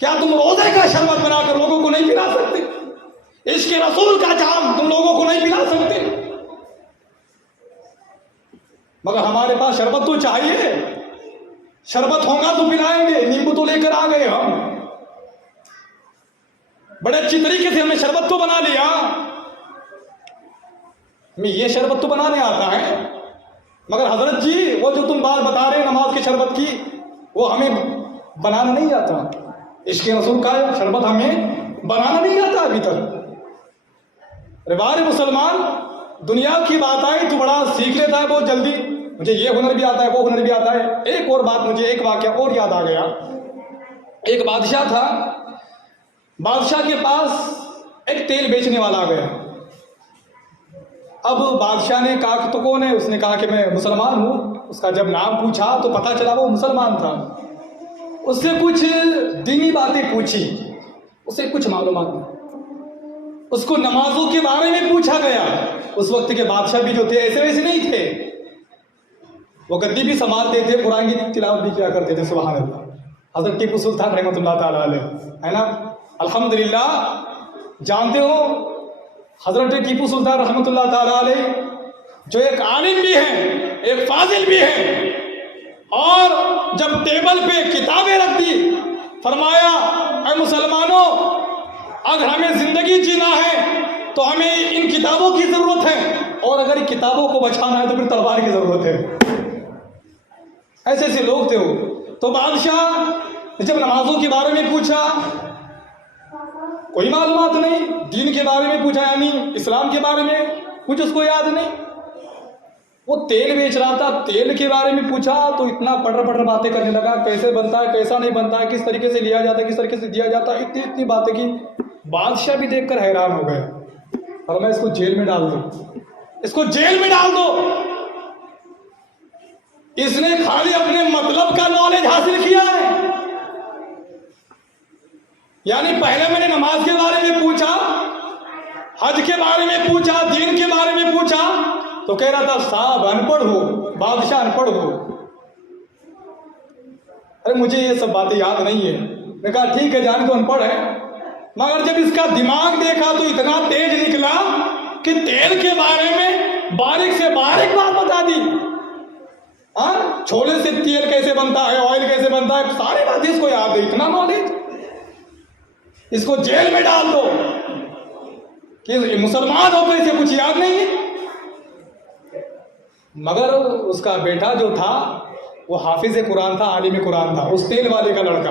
क्या तुम रोजे का शरबत बनाकर लोगों को नहीं पिला सकते? इश्क रसूल का जाम तुम लोगों को नहीं पिला सकते? मगर हमारे पास शरबत तो चाहिए, शरबत होगा तो पिलाएंगे। नींबू तो लेकर आ गए हम, बड़े अच्छी तरीके से हमने शरबत तो बना लिया, हमें ये शरबत तो बनाने आता है, मगर हजरत जी वो जो तुम बात बता रहे हैं नमाज की शरबत की, वो हमें बनाना नहीं आता। इश्क़ रसूल का शरबत हमें बनाना नहीं आता अभी तक। रिवाज मुसलमान, दुनिया की बात आई तो बड़ा सीख लेता है बहुत जल्दी, मुझे ये हुनर भी आता है वो हुनर भी आता है। एक और बात, मुझे एक वाकया और याद आ गया। एक बादशाह था, बादशाह के पास एक तेल बेचने वाला आ गया। अब बादशाह ने कहा कि तो कौन है? उसने कहा कि मैं मुसलमान हूँ। उसका जब नाम पूछा तो पता चला वो मुसलमान था। उससे कुछ दीनी बातें पूछी, उसे कुछ मालूमात नहीं। उसको नमाजों के बारे में पूछा गया। उस वक्त के बादशाह भी जो थे ऐसे वैसे नहीं थे, वो गद्दी भी संभालते थे, कुरान की तिलावत भी किया करते थे। सुभान अल्लाह। हज़रत टीपू सुल्तान रहमतुल्लाह ताला अलैह, है ना, अल्हम्दुलिल्लाह। जानते हो हज़रत टीपू सुल्तान रहमतुल्लाह ताला अलैह जो एक आलिम भी हैं, एक फाजिल भी हैं, और जब टेबल पे किताबें रख दी, फरमाया ऐ मुसलमानों, अगर हमें जिंदगी जीना है तो हमें इन किताबों की जरूरत है, और अगर किताबों को बचाना है तो फिर तलवार की जरूरत है। ऐसे ऐसे लोग थे वो। तो बादशाह जब नमाजों के बारे में पूछा, कोई मालूमात नहीं। दीन के बारे में पूछा, यानी इस्लाम के बारे में कुछ उसको याद नहीं। वो तेल बेच रहा था, तेल के बारे में पूछा तो इतना पटर पटर बातें करने लगा, कैसे बनता है, कैसा नहीं बनता है, किस तरीके से लिया जाता है, किस तरीके से दिया जाता है, इतनी इतनी बातें की। बादशाह भी देखकर हैरान हो गया, और मैं इसको जेल में डाल दूं, इसको जेल में डाल दो। इसने खाली अपने मतलब का नॉलेज हासिल किया है। यानी पहले मैंने नमाज के बारे में पूछा, हज के बारे में पूछा, दीन के बारे में पूछा, तो कह रहा था साहब अनपढ़ हो, बादशाह अनपढ़ हो। अरे मुझे ये सब बातें याद नहीं है। मैं कहा ठीक है, जाने तो अनपढ़ है, मगर जब इसका दिमाग देखा तो इतना तेज निकला कि तेल के बारे में बारीक से बारीक बात बता दी। हाँ, छोले से तेल कैसे बनता है, ऑयल कैसे बनता है, सारी बातें इसको याद है, इतना नॉलेज। इसको जेल में डाल दो कि मुसलमान हो, कैसे कुछ याद नहीं है। मगर उसका बेटा जो था वो हाफिज कुरान था, आलिम कुरान था, उस तेल वाले का लड़का।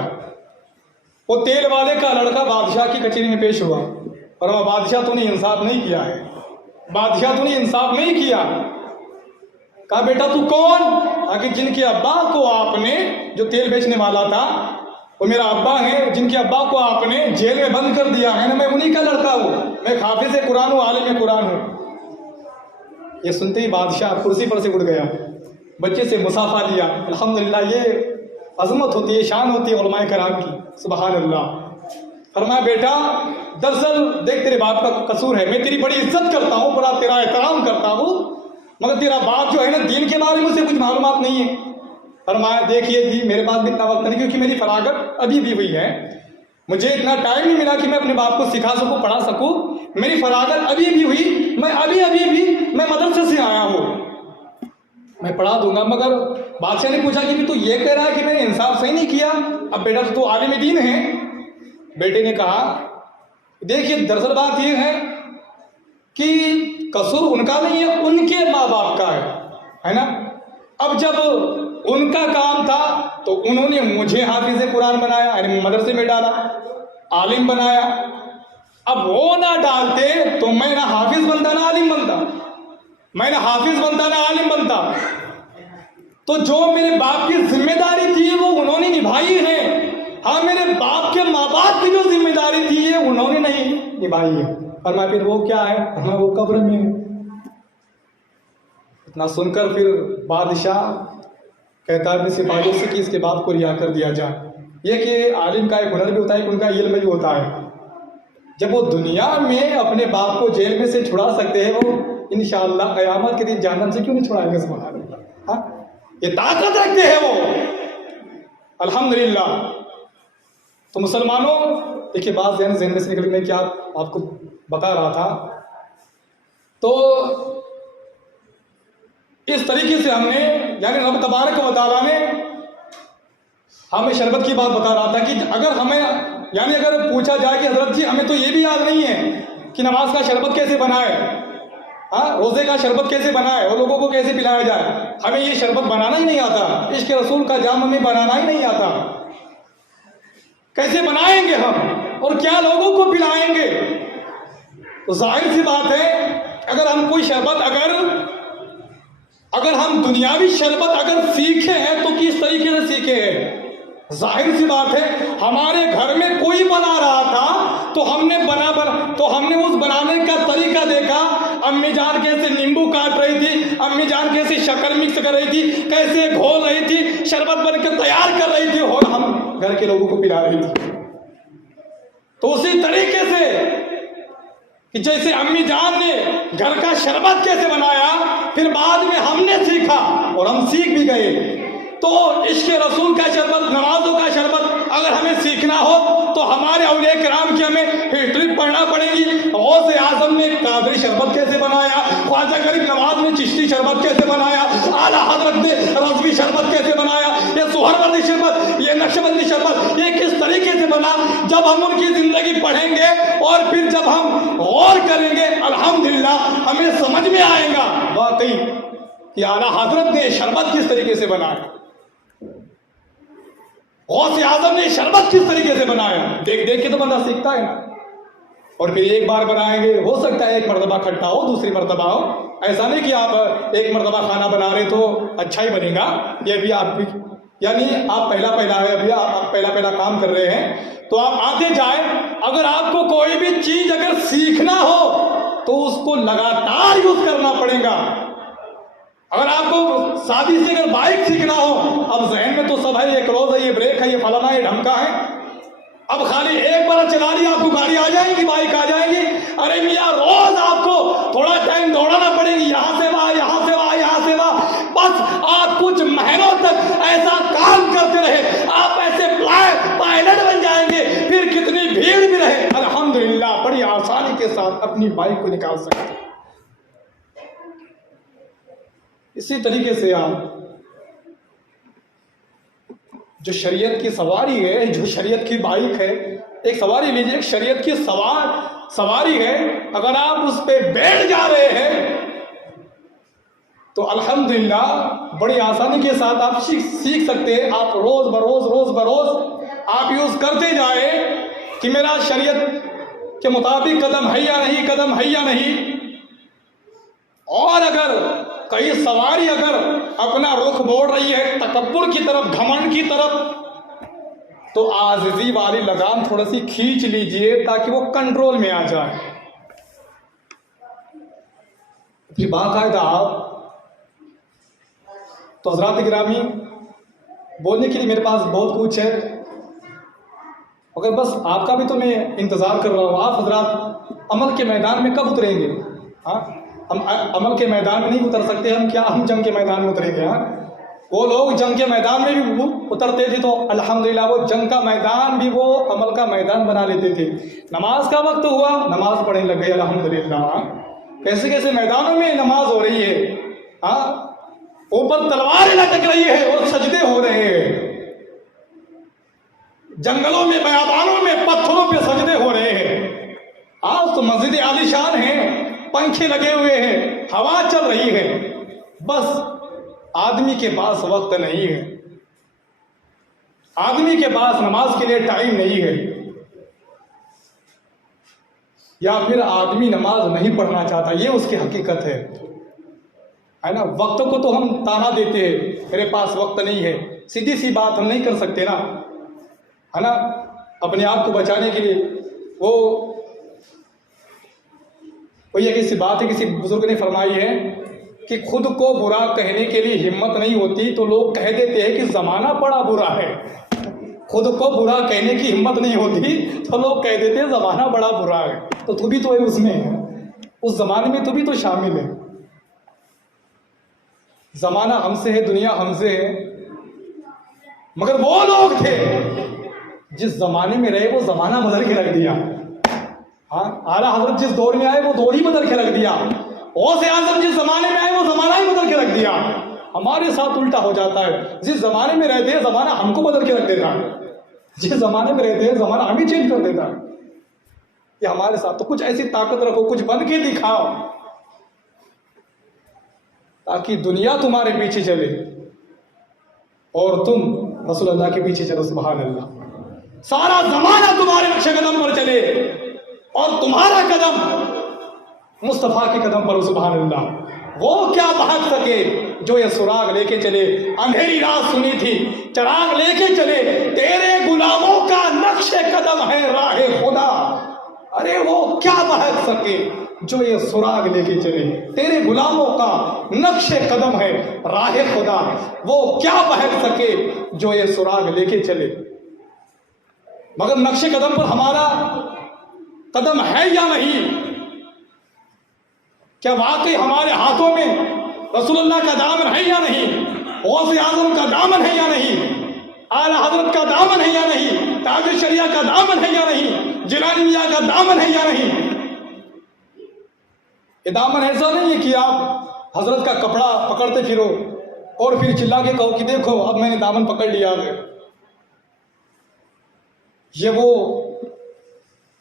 वो तेल वाले का लड़का बादशाह की कचहरी में पेश हुआ, और वह बादशाह तूने इंसाफ नहीं किया है, बादशाह तूने इंसाफ नहीं किया। कहा बेटा तू कौन? आखिर जिनके अब्बा को आपने, जो तेल बेचने वाला था वो मेरा अब्बा है, जिनके अब्बा को आपने जेल में बंद कर दिया है ना, मैं उन्हीं का लड़का हूँ, मैं हाफिज कुरान हूँ, आलिम कुरान हूँ। ये सुनते ही बादशाह कुर्सी पर से उठ गया, बच्चे से मुसाफा लिया। अल्हम्दुलिल्लाह, ये अजमत होती है, शान होती है उलमाए कराम की। सुभान अल्लाह। फरमाया बेटा दरअसल देख तेरे बाप का कसूर है, मैं तेरी बड़ी इज्जत करता हूँ, बड़ा तेरा एहतराम करता हूँ, मगर तेरा बाप जो है ना, दीन के बारे में उसे कुछ मालूमात नहीं है। फरमाया देखिए जी, मेरे पास भी इतना वक्त नहीं, क्योंकि मेरी फरागत अभी भी हुई है, मुझे इतना टाइम नहीं मिला कि मैं अपने बाप को सिखा सकूं, पढ़ा सकूं। मेरी फरागत अभी भी हुई, मैं अभी भी मैं मदरसे से आया हूं, मैं पढ़ा दूंगा। मगर बादशाह ने पूछा कि तू ये कह रहा है कि मैंने इंसाफ सही नहीं किया? अब बेटा तो आलिम दीन है। बेटे ने कहा देखिए दरअसल बात यह है कि कसूर उनका नहीं है, उनके माँ बाप का है ना। अब जब उनका काम था तो उन्होंने मुझे हाफिज कुरान बनाया, यानी मदरसे में डाला, आलिम बनाया। अब वो ना डालते तो मैं ना हाफिज बनता ना आलिम बनता, मैं ना हाफिज बनता ना आलिम बनता। तो जो मेरे बाप की जिम्मेदारी थी वो उन्होंने निभाई है। हाँ, मेरे बाप के माँ बाप की जो जिम्मेदारी थी ये उन्होंने नहीं निभाई है। और मैं फिर वो क्या है? हाँ, वो कब्र में। इतना सुनकर फिर बादशाह कहता है अपने सिपाहियों से कि इसके बात को रिहा कर दिया जाए। ये कि आलिम का एक हुनर भी होता है, उनका इल्म भी होता है। जब वो दुनिया में अपने बाप को जेल में से छुड़ा सकते हैं, वो इंशाअल्लाह क़यामत के दिन जहन्नम से क्यों नहीं छुड़ाएंगे? सुभान अल्लाह। हाँ, ये ताकत रखते हैं वो, अल्हम्दुलिल्लाह। तो मुसलमानों देखिए, बात ज़हन में से निकल, मैं क्या आपको बता रहा था। तो इस तरीके से हमने, यानी रब तबारक व तआला ने हमें शरबत की बात बता रहा था कि अगर हमें, यानी अगर पूछा जाए कि हजरत जी हमें तो ये भी याद नहीं है कि नमाज का शरबत कैसे बनाए, हाँ, रोजे का शरबत कैसे बनाए और लोगों को कैसे पिलाया जाए, हमें ये शरबत बनाना ही नहीं आता, इश्क रसूल का जाम हमें बनाना ही नहीं आता, कैसे बनाएंगे हम और क्या लोगों को पिलाएंगे? तो जाहिर सी बात है अगर हम कोई शरबत अगर हम दुनियावी शरबत अगर सीखे हैं तो किस तरीके से सीखे हैं? जाहिर सी बात है, हमारे घर में कोई बना रहा था तो हमने उस बनाने का तरीका देखा। अम्मी जान कैसे नींबू काट रही थी, अम्मी जान कैसे शक्कर मिक्स कर रही थी, कैसे घोल रही थी, शरबत बनकर तैयार कर रही थी और हम घर के लोगों को पिला रही थी। तो उसी तरीके से कि जैसे अम्मी जान ने घर का शरबत कैसे बनाया, फिर बाद में हमने सीखा और हम सीख भी गए। तो इश्क़ रसूल का शरबत, नमाजों का शरबत अगर हमें सीखना हो तो हमारे औलिया किराम की हमें हिस्ट्री पढ़ना पड़ेगी। गौसे आज़म ने कादरी शरबत कैसे बनाया, ख्वाजा गरीब नवाज ने चिश्ती शरबत कैसे बनाया, आला हज़रत ने रज़वी शरबत कैसे बनाया, ये सुहरवर्दी शरबत, ये नक्शबंदी शरबत, ये किस तरीके से बना। जब हम उनकी ज़िंदगी पढ़ेंगे और फिर जब हम गौर करेंगे, अल्हम्दुलिल्लाह हमें समझ में आएगा वाकई कि आला हज़रत ने शरबत किस तरीके से बनाया, गौसे आज़म ने शरबत किस तरीके से बनाया। देख देख के तो बंदा सीखता है ना। और फिर एक बार बनाएंगे, हो सकता है एक मरतबा खट्टा हो, दूसरी मरतबा हो। ऐसा नहीं कि आप एक मरतबा खाना बना रहे तो अच्छा ही बनेगा। ये भी आप यानी आप पहला है, अभी आप पहला काम कर रहे हैं तो आप आते जाए। अगर आपको कोई भी चीज़ अगर सीखना हो तो उसको लगातार यूज़ करना पड़ेगा। अगर आपको शादी से अगर बाइक सीखना हो, अब जहन में तो सब है, ये क्रोज है, ये ब्रेक है, ये फलाना, ये ढमका है। अब खाली एक बार चला रही आपको गाड़ी आ जाएगी, बाइक आ जाएगी। अरे मियाँ रोज आपको थोड़ा टाइम दौड़ाना पड़ेगी, यहाँ से वहाँ, यहाँ से वहाँ, यहाँ से वहाँ। बस आप कुछ महीनों तक ऐसा काम करते रहे, आप ऐसे पायलट बन जाएंगे। फिर कितनी भीड़ भी रहे, अल्हम्दुलिल्लाह बड़ी आसानी के साथ अपनी बाइक को निकाल सकते हैं। इसी तरीके से आप जो शरीयत की सवारी है, जो शरीयत की बाइक है, एक सवारी लीजिए, एक शरीयत की सवारी है। अगर आप उस पर बैठ जा रहे हैं तो अल्हम्दुलिल्लाह बड़ी आसानी के साथ आप सीख सकते हैं। आप रोज बरोज आप यूज करते जाए कि मेरा शरीयत के मुताबिक कदम है या नहीं। और अगर कई सवारी अगर अपना रुख मोड़ रही है तकब्बुर की तरफ, घमंड की तरफ, तो आजिज़ी वाली लगाम थोड़ी सी खींच लीजिए ताकि वो कंट्रोल में आ जाए। फिर बाकायदा आप तो हज़रात गिरामी, बोलने के लिए मेरे पास बहुत कुछ है, मगर बस आपका भी तो मैं इंतज़ार कर रहा हूँ। आप हज़रात अमल के मैदान में कब उतरेंगे? हाँ, हम अमल के मैदान में नहीं उतर सकते, हम जंग के मैदान में उतरेंगे। हाँ, वो लोग जंग के मैदान में भी उतरते थे तो अल्हम्दुलिल्लाह वो जंग का मैदान भी वो अमल का मैदान बना लेते थे। नमाज का वक्त हुआ, नमाज पढ़ने लग गए अल्हम्दुलिल्लाह। कैसे कैसे मैदानों में नमाज हो रही है। हाँ, ऊपर तलवारें लटक रही है और सजदे हो रहे हैं। जंगलों में, बयाबानों में पत्थरों पे सजदे हो रहे हैं। आज तो मस्जिद आलीशान है, पंखे लगे हुए हैं, हवा चल रही है, बस आदमी के पास वक्त नहीं है, आदमी के पास नमाज के लिए टाइम नहीं है, या फिर आदमी नमाज नहीं पढ़ना चाहता। ये उसकी हकीकत है ना। वक्त को तो हम ताना देते हैं, मेरे पास वक्त नहीं है, सीधी सी बात हम नहीं कर सकते ना, है ना। अपने आप को बचाने के लिए कोई एक ऐसी बात है, किसी बुजुर्ग ने फरमाई है कि खुद को बुरा कहने के लिए हिम्मत नहीं होती तो लोग कह देते हैं कि ज़माना बड़ा बुरा है। खुद को बुरा कहने की हिम्मत नहीं होती तो लोग कह देते हैं ज़माना बड़ा बुरा है। तो तू भी तो है उसमें, उस ज़माने में तू भी तो शामिल है। ज़माना हमसे है, दुनिया हमसे है, मगर वो लोग थे जिस ज़माने में रहे वो ज़माना बदल के रख दिया। हाँ, आला हज़रत जिस दौर में आए वो दौर ही बदल के रख दिया। गौसे आज़म जिस ज़माने में आए वो ज़माना ही बदल के रख दिया। हमारे साथ उल्टा हो जाता है, जिस ज़माने में रहते हैं ज़माना हमको बदल के रख देता है, जिस ज़माने में रहते हैं ज़माना हम ही चेंज कर देता है। ये हमारे साथ। तो कुछ ऐसी ताकत रखो, कुछ बन के दिखाओ ताकि दुनिया तुम्हारे पीछे चले और तुम रसूल अल्लाह के पीछे चलो। सुभान अल्लाह। सारा ज़माना तुम्हारे नक्शे कदम पर चले और तुम्हारा कदम मुस्तफ़ा के कदम पर, सुभान अल्लाह। वो क्या भाग सके जो ये सुराग लेके चले, अंधेरी रात सुनी थी चराग लेके चले, तेरे गुलामों का नक्शे कदम है राहे खुदा। अरे वो क्या भाग सके जो ये सुराग लेके चले, तेरे गुलामों का नक्शे कदम है राहे खुदा। वो क्या भाग सके जो ये सुराग लेके चले। मगर नक्शे कदम पर हमारा कदम है या नहीं? क्या वाकई हमारे हाथों में रसूलुल्लाह का दामन है या नहीं? गौसे आज़म का दामन है या नहीं? आला हजरत का दामन है या नहीं? ताज शरिया का दामन है या नहीं? जिलानी मियां का दामन है या नहीं? ये दामन ऐसा नहीं है कि आप हजरत का कपड़ा पकड़ते फिरो और फिर चिल्ला के कहो कि देखो अब मैंने दामन पकड़ लिया है। ये वो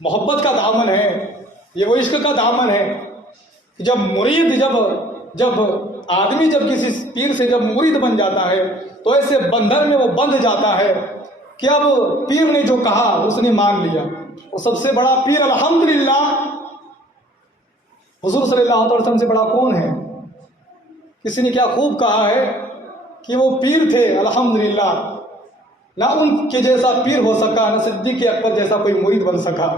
मोहब्बत का दामन है, ये वो इश्क का दामन है। जब मुरीद जब आदमी जब किसी पीर से जब मुरीद बन जाता है तो ऐसे बंधन में वो बंध जाता है कि अब पीर ने जो कहा उसने मान लिया। और सबसे बड़ा पीर अल्हम्दुलिल्लाह हुजूर सल्लल्लाहु अलैहि वसल्लम से बड़ा कौन है? किसी ने क्या खूब कहा है कि वो पीर थे अल्हम्दुलिल्लाह, ना उनके जैसा पीर हो सका, ना सिद्दीक़ अकबर जैसा कोई मुरीद बन सका,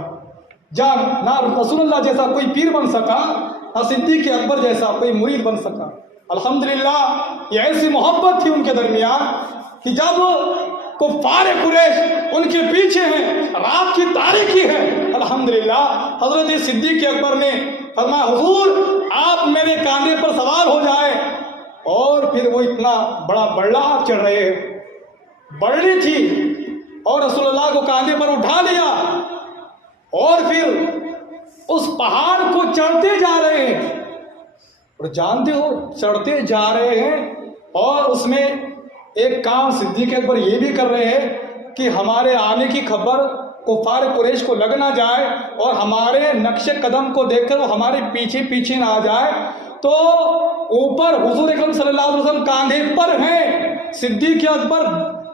ना रसूलुल्लाह जैसा कोई पीर बन सका, ना सिद्दीक़ अकबर जैसा कोई मुरीद बन सका। अल्हम्दुलिल्लाह ये ऐसी मोहब्बत थी उनके दरमियान कि जब कुफ़ार कुरैश उनके पीछे हैं, रात की तारीकी है, अल्हम्दुलिल्लाह हजरत सिद्दीक़ अकबर ने फरमाया हुजूर आप मेरे कांधे पर सवार हो जाए। और फिर वो इतना बड़ा बल्ला चढ़ रहे हैं, बड़ी थी, और रसूलुल्लाह को कांधे पर उठा लिया और फिर उस पहाड़ को चढ़ते जा रहे हैं। और जानते हो चढ़ते जा रहे हैं और उसमें एक काम सिद्दीक़ अकबर ये भी कर रहे हैं कि हमारे आने की खबर कुफ़ार कुरैश को लग ना जाए और हमारे नक्शे कदम को देखकर वो हमारे पीछे पीछे ना आ जाए। तो ऊपर हुजूर अकरम सल्लल्लाहु अलैहि वसल्लम कांधे पर हैं, सिद्दीक़ अकबर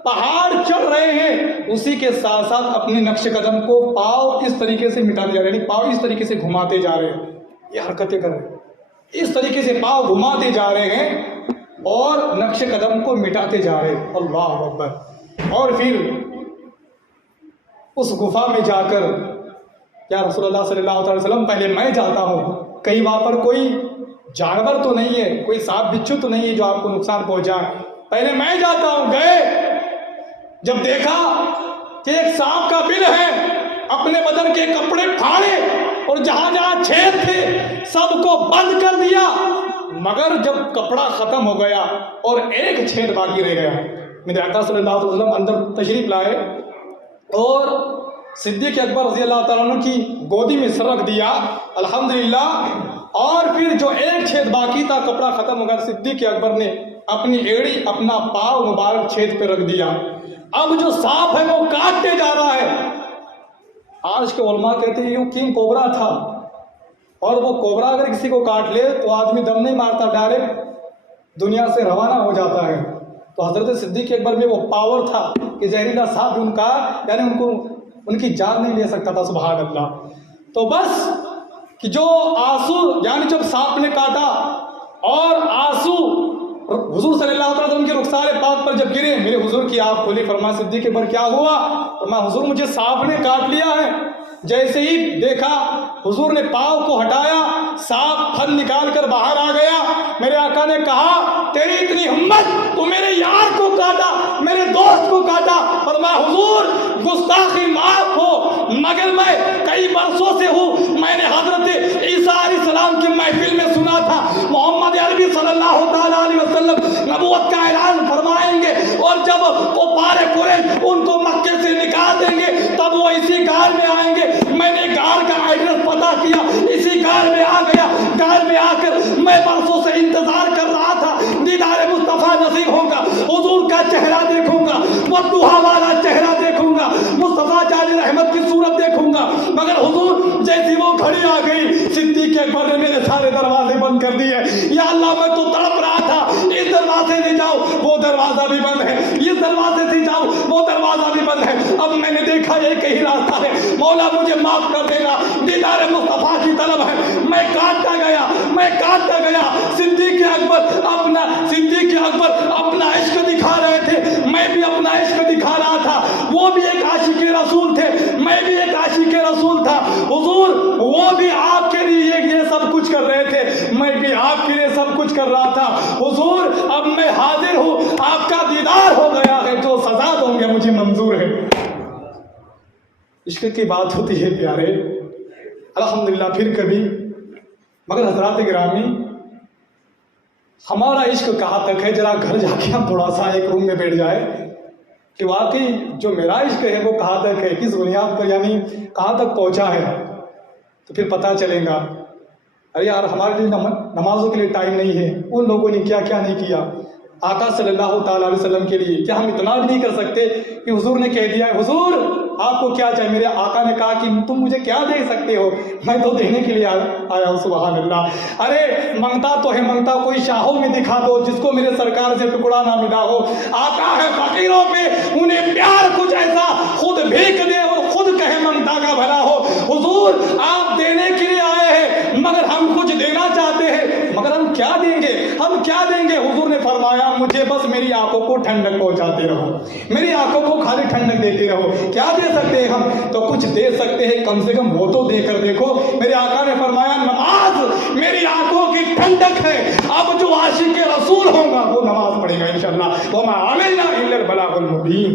पहाड़ चढ़ रहे हैं, उसी के साथ साथ अपने नक्शे कदम को पाँव इस तरीके से मिटाते जा रहे हैं, यानी पाँव इस तरीके से घुमाते जा रहे हैं, ये हरकतें कर रहे हैं, इस तरीके से पाँव घुमाते जा रहे हैं और नक्शे कदम को मिटाते जा रहे हैं। अल्लाह अकबर। और फिर उस गुफा में जाकर या रसूलुल्लाह सल्लल्लाहु अलैहि वसल्लम पहले मैं जाता हूँ, कहीं वहाँ पर कोई जानवर तो नहीं है, कोई सांप बिच्छू तो नहीं है जो आपको नुकसान पहुँचाए, पहले मैं जाता हूँ। गए जब देखा कि एक सांप का बिल है, अपने बदन के कपड़े फाड़े और जहां जहां छेद थे सबको बंद कर दिया, मगर जब कपड़ा खत्म हो गया और एक छेद बाकी रह गया, मेरे आका सल्लल्लाहु अलैहि वसल्लम अंदर तशरीफ लाए और सिद्दीक़ अकबर रज़ी अल्लाह तआला अन्हु की गोदी में सर रख दिया, अल्हम्दुलिल्लाह। और फिर जो एक छेद बाकी था, कपड़ा खत्म हो गया, सिद्दीक़ अकबर ने अपनी एड़ी अपना पाँव मुबारक छेद पे रख दिया। अब जो सांप है वो काटते जा रहा है। आज के उलमा कहते हैं यूं किंग कोबरा था, और वो कोबरा अगर किसी को काट ले तो आदमी दम नहीं मारता, डायरेक्ट दुनिया से रवाना हो जाता है। तो हजरत सिद्दीक़ अकबर में वो पावर था कि जहरीला सांप उनका, यानी उनको उनकी जान नहीं ले सकता था, सुभान अल्लाह। तो बस कि जो आंसू, यानी जब सांप ने काटा और आंसू हुजूर सल्लल्लाहु अलैहि वसल्लम के रुखसारे पाक पर जब गिरे, मेरे हुजूर की आँख खुली, फरमाया सिद्दीक़ अकबर क्या हुआ? फरमाया हुजूर मुझे सांप ने काट लिया है। जैसे ही देखा हुजूर ने पाँव को हटाया, सांप फन निकाल कर बाहर आ गया। मेरे आका ने कहा तेरी इतनी हिम्मत, तू मेरे यार को काटा, मेरे दोस्त को काटा। फरमाया हुजूर गुस्ताखी माफ हो, मगर मैं कई बरसों से हूँ, मैंने हजरत ईसा अलैहिस्सलाम की महफिल में सुना था मोहम्मद अरबी सल्लल्लाहु ताला अलैहि वसल्लम नबूवत का ऐलान फरमाएंगे और जब वो पारे कुरैश उनको मक्के से निकाल देंगे तब वो इसी गार में आएंगे। मैंने गार का एड्रेस पता किया, इसी गार में आ गया। गार में आकर मैं बरसों से इंतजार कर रहा था, दीदार मुस्तफा नसीब होगा, हुजूर का चेहरा देखूंगा, वो दुहा वाला चेहरा देखूंगा, मुस्तफा जानी रहमत की सूरत देखूंगा। मगर हुजूर जैसी वो घड़ी आ गई, सिद्दीक़ अकबर ने मेरे सारे दरवाजे बंद कर दिए। या अल्लाह मैं तो तड़प रहा था, इस दरवाजे ले जाओ, वो दरवाजा भी बंद है, इस दरवाजे से जाओ वो दरवाजा भी बंद है। अब मैंने देखा एक ही रास्ता है, मौला मुझे माफ कर देना, दीदार मुस्तफा की तलब है। मैं काटता गया। सिद्दीक़ अकबर अपना इश्क दिखा रहे थे, मैं भी अपना इश्क दिखा रहा था। वो भी एक आशिक रसूल थे, मैं भी एक आशिक रसूल था। हुजूर वो भी आपके लिए ये सब कुछ कर रहे थे, मैं भी आपके लिए सब कुछ कर रहा था। हुजूर अब मैं हाजिर हूँ, आपका दीदार हो गया है, जो सजा दोगे मुझे मंजूर है। इश्क की बात होती है प्यारे, अल्हम्दुलिल्लाह फिर कभी। मगर हजरात गिरामी, हमारा इश्क कहाँ तक है, जरा घर जाके हम थोड़ा सा एक रूम में बैठ जाए कि वाकई जो मेरा इश्क है वो कहाँ तक है, किस बुनियाद पर, यानी कहाँ तक पहुँचा है, तो फिर पता चलेगा। अरे यार हमारे लिए नमाजों के लिए टाइम नहीं है, उन लोगों ने क्या क्या नहीं किया आका सल्लल्लाहु ताला अलैहि वसल्लम के लिए। क्या हम इतना भी नहीं कर सकते कि हुजूर ने कह दिया है, हुजूर आपको क्या चाहिए, मेरे आका ने कहा कि तुम मुझे क्या दे सकते हो, मैं तो देने के लिए आया हूँ। सुभान अल्लाह। अरे मंगता तो है, मंगता कोई शाहों में दिखा दो जिसको मेरे सरकार से टुकड़ा ना मिला हो। आका है फकीरों पे, उन्हें प्यार कुछ ऐसा खुद भीख दे और खुद कहे मंगता का भला हो। हुजूर आप देने के लिए आए हैं, मगर हम कुछ देना चाहते हैं, मगर हम क्या देंगे। हुजूर ने फरमाया मुझे बस मेरी आंखों को ठंडक पहुंचाते रहो, मेरी आंखों को खाली ठंडक देते रहो। क्या दे सकते हैं हम, तो कुछ दे सकते हैं, कम से कम वो तो देकर देखो। मेरे आका ने फरमाया नमाज मेरी आंखों की ठंडक है। अब जो आशिक रसूल होगा वो नमाज पढ़ेगा इंशाअल्लाह। वमा अलैना इल्लल बलागुल मुबीन।